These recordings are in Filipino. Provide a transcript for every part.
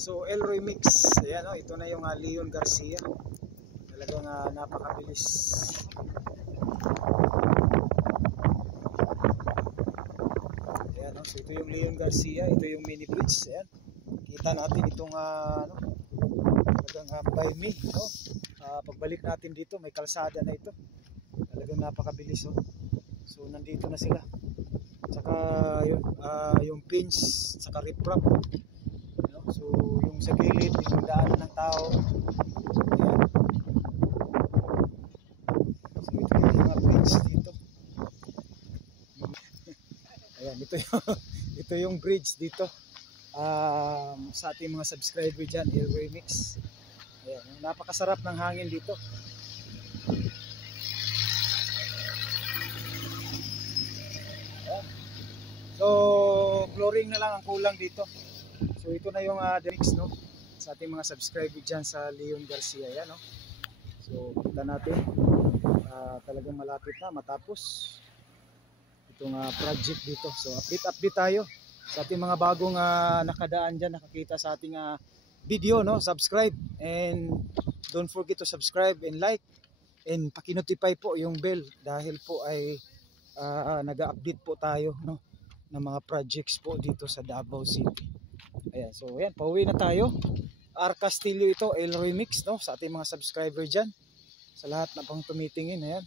So Elroy Mix, ayan o, ito na yung Leon Garcia. Talagang napakabilis. Ayan o, so ito yung Leon Garcia, ito yung mini bridge. Ayan, kita natin itong talagang by me, no? Pagbalik natin dito, may kalsada na ito. Talagang napakabilis o. So nandito na sila. Tsaka yun, yung pins, tsaka riprap. So yung sa gilid, yung daan ng tao. Ayan. So ito yung mga bridge dito. Ayan, ito yung bridge dito. Sa ating mga subscriber dyan, Elroy Mix. Ayan, napakasarap ng hangin dito. Ayan. So flooring na lang ang kulang dito. So ito na yung mix, no, sa ating mga subscriber dyan sa Leon Garcia. Yan, no? So kita natin, talagang malapit na matapos itong project dito. So update tayo sa ating mga bagong nakadaan dyan, nakakita sa ating video, no? Subscribe and don't forget to subscribe and like and paki-notify po yung bell dahil po ay nag-update po tayo, no, ng mga projects po dito sa Davao City. Ayan, so ayan, pauwi na tayo. R. Castillo ito, Elroy Mix, no, sa ating mga subscriber dyan, sa lahat na pang tumitingin. Ayan,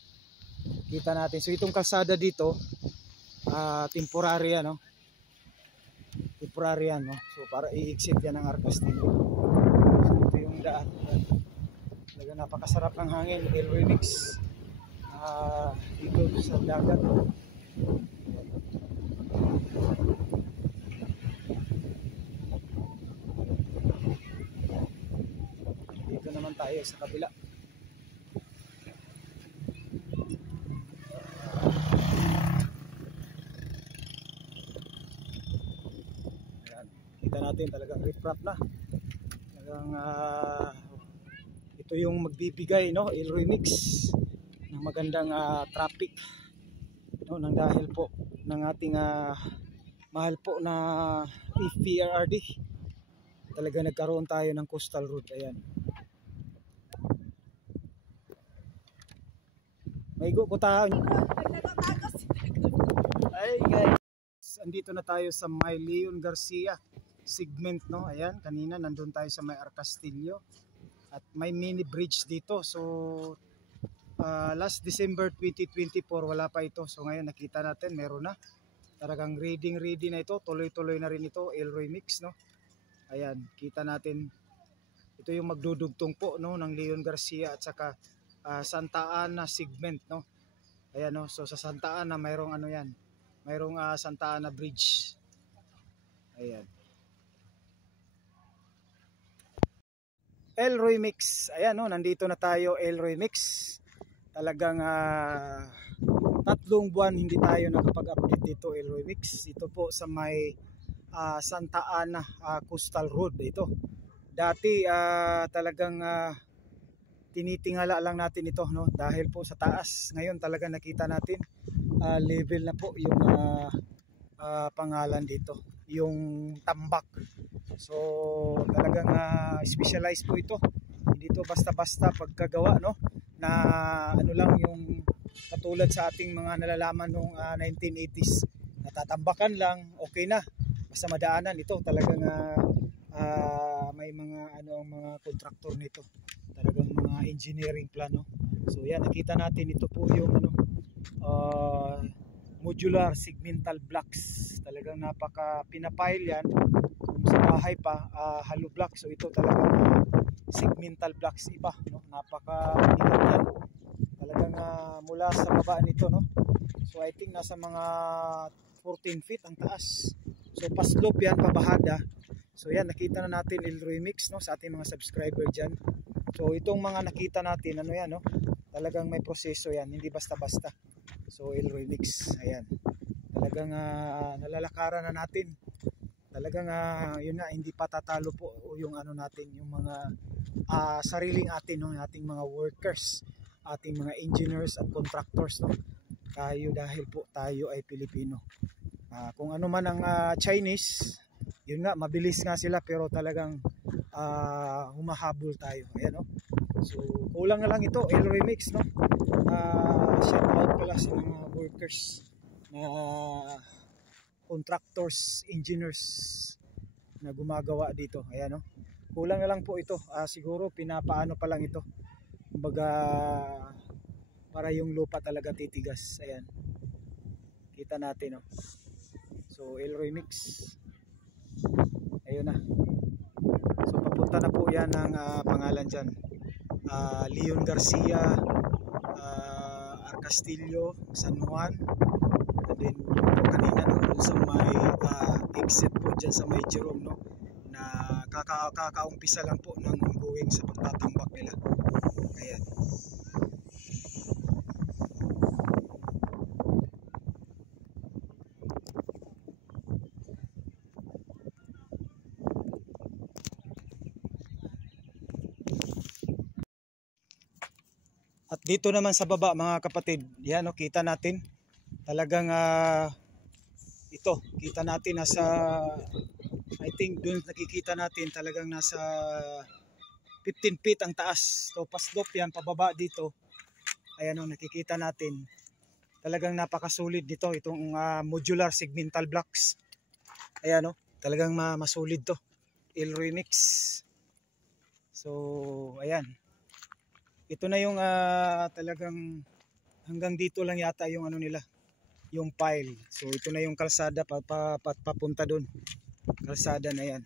kita natin. So itong kalsada dito, temporary, no, temporary yan, no? So para i-exit yan ng R. Castillo. So ito yung daan. Talaga napakasarap ng hangin, Elroy Mix, dito sa dagat. Dito naman tayo sa kabila. Ayan, kita natin talagang riprap na. Talagang ito yung magbibigay, no, Elroy Mix, ng magandang traffic, no, nang dahil po ng ating mahal po na PRRD. Talaga nagkaroon tayo ng coastal road. Ayan, maigo ko tayo. Ay guys, andito na tayo sa may Leon Garcia segment, no. Ayan, kanina nandun tayo sa may R. Castillo at may mini bridge dito. So last December 2024 wala pa ito. So ngayon nakita natin meron na. Talagang ready na ito. Tuloy-tuloy na rin ito, Elroy Mix, no. Ayan, kita natin. Ito yung magdudugtong po, no, ng Leon Garcia at saka Santa Ana segment, no. Ayan, no. So sa Santa Ana mayroong ano yan. Mayroong Santa Ana Bridge. Ayan. Elroy Mix. Ayan, no, nandito na tayo, Elroy Mix. Talagang 3 buwan hindi tayo nakapag-update dito, Elroy Mix. Ito po sa may Santa Ana Coastal Road ito. Dati talagang tinitingala lang natin ito, no, dahil po sa taas. Ngayon talaga nakita natin level na po yung pangalan dito, yung tambak. So talagang specialized po ito. Hindi ito basta-basta pagkagawa, no, na ano lang yung katulad sa ating mga nalalaman noong 1980s. Natatambakan lang, okay na. Basta madaanan ito. Talagang may mga mga kontraktor nito. Talagang mga engineering plano. So yan, nakita natin ito po yung modular segmental blocks. Talagang napaka pinapile yan. Kung sa bahay pa, hollow block. So ito talagang segmental blocks iba, no? Napaka bigat yan. Talagang mula sa baba nito, no. So I think nasa mga 14 feet ang taas. So paslope yan, pabahada. So yan, nakita na natin Elroy Mix, no, sa ating mga subscriber dyan. So itong mga nakita natin, ano yan, no, talagang may proseso yan, hindi basta-basta. So Elroy Mix, ayan. Talagang nalalakaran na natin. Talagang yun nga, hindi pa tatalo po yung ano natin, yung mga sariling atin, no, ating mga workers, ating mga engineers at contractors, no. Tayo dahil po tayo ay Pilipino. Kung ano man ang Chinese, yun nga, mabilis nga sila pero talagang humahabol tayo. Ayan, no? So kulang na lang ito, Elroy Mix, no? Shout out pala sa mga workers na contractors, engineers na gumagawa dito. Ayan, no? Kulang na lang po ito. Siguro pinapaano pa lang ito. Kumbaga para yung lupa talaga titigas. Ayan. Kita natin, no? So Elroy Mix. Ayun na. So papunta na po yan ng pangalan dyan. Leon Garcia, Arcastillo, San Juan. And then yung po kanina, no, sa may exit po dyan sa may Jerome, no, na kakaumpisa lang po ng ongoing sa pagtatambak nila. Ayan. At dito naman sa baba mga kapatid, yan, no, kita natin talagang ito, kita natin nasa, I think doon nakikita natin talagang nasa 15 feet ang taas. So pasdop yan pababa dito. Ayan, no, nakikita natin talagang napakasulit nito itong modular segmental blocks. Ayan, no, talagang masulid to, Elroy Mix. So ayan, ito na yung talagang hanggang dito lang yata yung ano nila, yung pile. So ito na yung kalsada papunta doon. Kalsada na yan.